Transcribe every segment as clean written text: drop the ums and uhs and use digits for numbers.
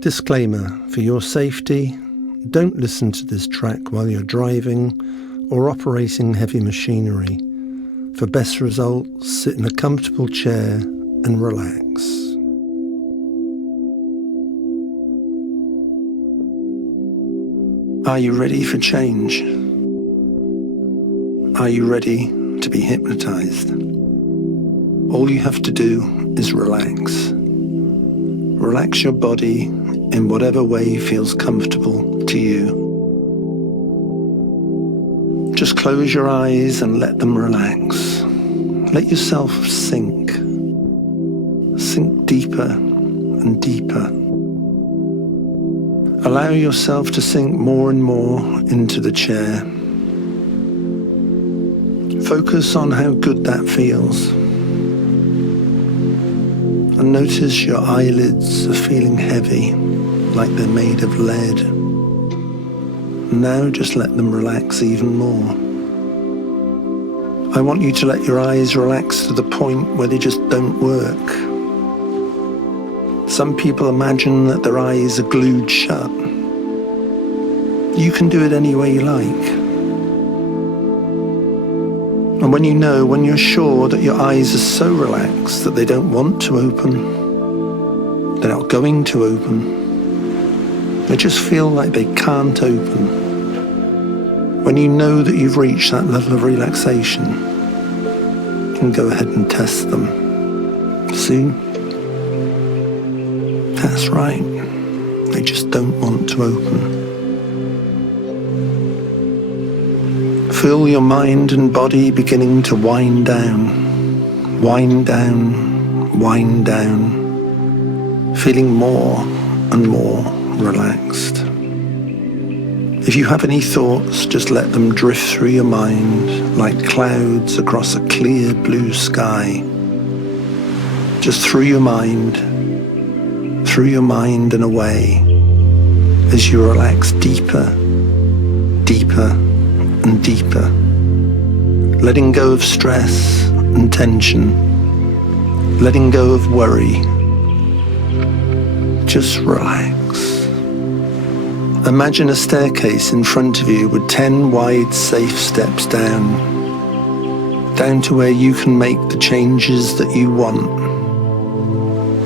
Disclaimer: for your safety, don't listen to this track while you're driving or operating heavy machinery. For best results, sit in a comfortable chair and relax. Are you ready for change? Are you ready to be hypnotized? All you have to do is relax. Relax your body in whatever way feels comfortable to you. Just close your eyes and let them relax. Let yourself sink. Sink deeper and deeper. Allow yourself to sink more and more into the chair. Focus on how good that feels. And notice your eyelids are feeling heavy, like they're made of lead. Now just let them relax even more. I want you to let your eyes relax to the point where they just don't work. Some people imagine that their eyes are glued shut. You can do it any way you like. And when you're sure that your eyes are so relaxed that they don't want to open, they're not going to open, they just feel like they can't open. When you know that you've reached that level of relaxation, you can go ahead and test them. See? That's right. They just don't want to open. Feel your mind and body beginning to wind down, wind down, wind down, feeling more and more relaxed. If you have any thoughts, just let them drift through your mind like clouds across a clear blue sky. Just through your mind and away as you relax deeper, deeper and deeper, letting go of stress and tension, letting go of worry. Just relax. Imagine a staircase in front of you with 10 wide, safe steps down to where you can make the changes that you want,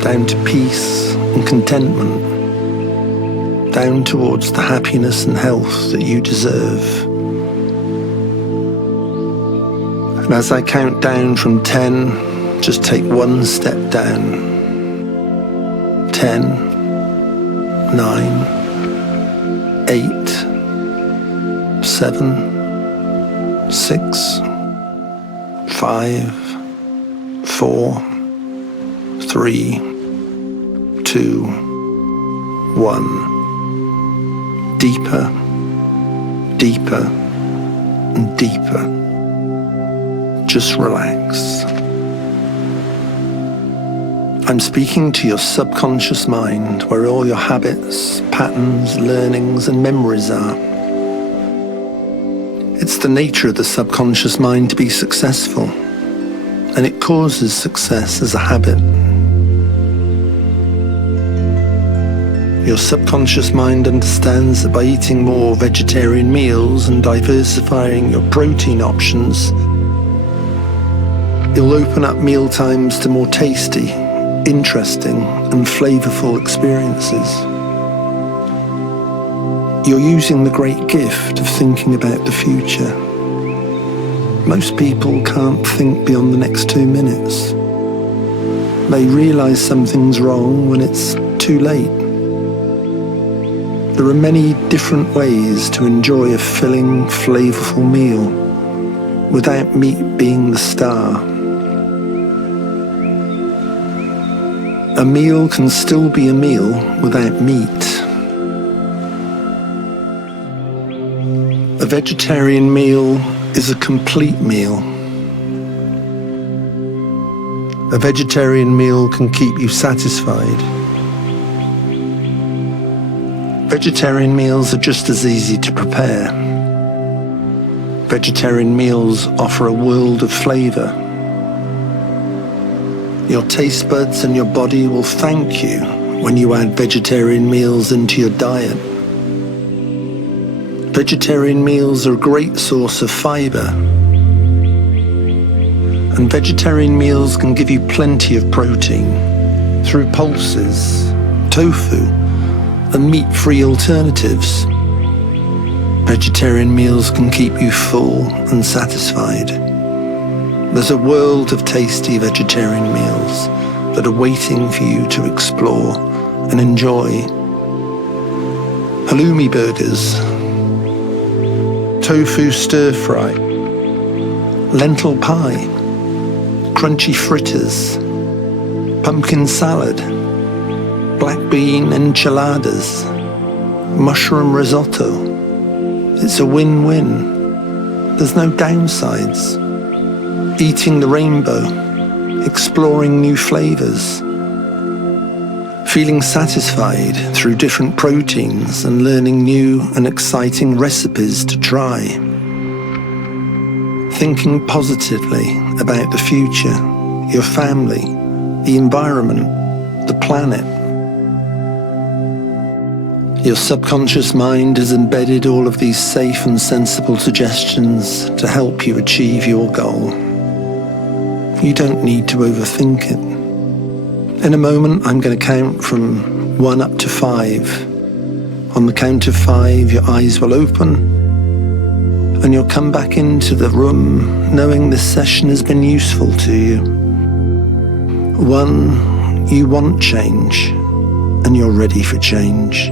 down to peace and contentment, down towards the happiness and health that you deserve. And as I count down from 10, just take one step down. 10, 9, 8, 7, 6, 5, 4, 3, 2, 1. Deeper, deeper, and deeper. Just relax. I'm speaking to your subconscious mind, where all your habits, patterns, learnings, and memories are. It's the nature of the subconscious mind to be successful, and it causes success as a habit. Your subconscious mind understands that by eating more vegetarian meals and diversifying your protein options, you'll open up meal times to more tasty, interesting, and flavorful experiences. You're using the great gift of thinking about the future. Most people can't think beyond the next 2 minutes. They realize something's wrong when it's too late. There are many different ways to enjoy a filling, flavorful meal without meat being the star. A meal can still be a meal without meat. A vegetarian meal is a complete meal. A vegetarian meal can keep you satisfied. Vegetarian meals are just as easy to prepare. Vegetarian meals offer a world of flavor. Your taste buds and your body will thank you when you add vegetarian meals into your diet. Vegetarian meals are a great source of fibre, and vegetarian meals can give you plenty of protein through pulses, tofu, and meat-free alternatives. Vegetarian meals can keep you full and satisfied. There's a world of tasty vegetarian meals that are waiting for you to explore and enjoy. Halloumi burgers, tofu stir-fry, lentil pie, crunchy fritters, pumpkin salad, black bean enchiladas, mushroom risotto. It's a win-win. There's no downsides. Eating the rainbow, exploring new flavors, feeling satisfied through different proteins and learning new and exciting recipes to try. Thinking positively about the future, your family, the environment, the planet. Your subconscious mind has embedded all of these safe and sensible suggestions to help you achieve your goal. You don't need to overthink it. In a moment, I'm going to count from 1 up to 5. On the count of 5, your eyes will open, and you'll come back into the room knowing this session has been useful to you. 1, you want change, and you're ready for change.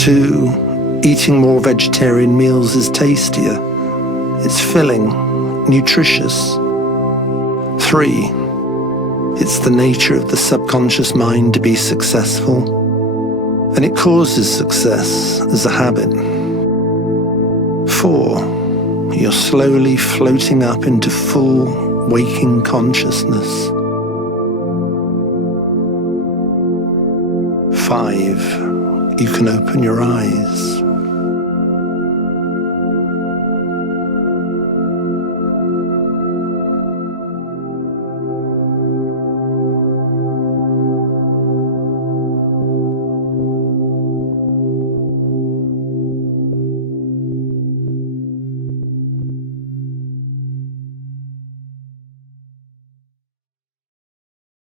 2, eating more vegetarian meals is tastier. It's filling, nutritious. 3, it's the nature of the subconscious mind to be successful, and it causes success as a habit. 4, you're slowly floating up into full waking consciousness. 5, you can open your eyes.